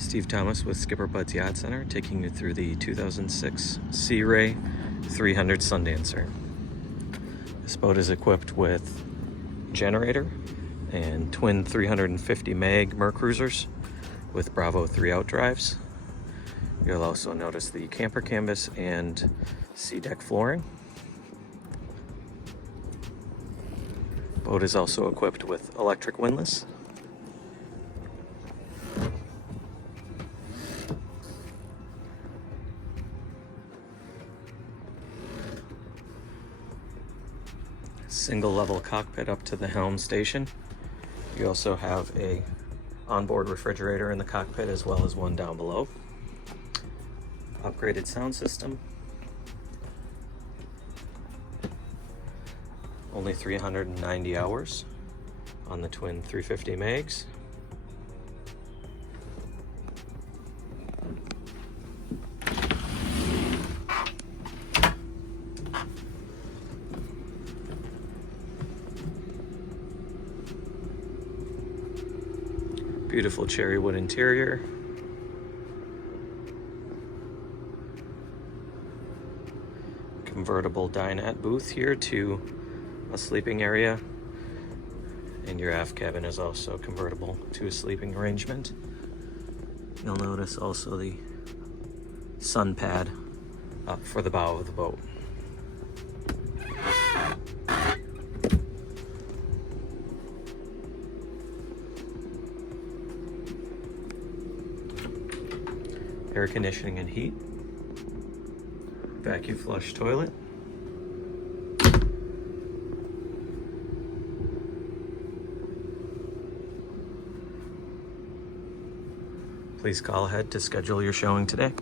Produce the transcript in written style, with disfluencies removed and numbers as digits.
Steve Thomas with SkipperBud's Yacht Center, taking you through the 2006 Sea Ray 300 Sundancer. This boat is equipped with generator and twin 350 meg Mercruisers with Bravo 3 out drives. You'll also notice the camper canvas and SeaDek flooring. Boat is also equipped with electric windlass. Single level cockpit up to the helm station. You also have a onboard refrigerator in the cockpit as well as one down below. Upgraded sound system. Only 390 hours on the twin 350 megs. Beautiful cherrywood interior. Convertible dinette booth here to a sleeping area, and your aft cabin is also convertible to a sleeping arrangement. You'll notice also the sun pad up for the bow of the boat. Air conditioning and heat, vacuum flush toilet, please call ahead to schedule your showing today.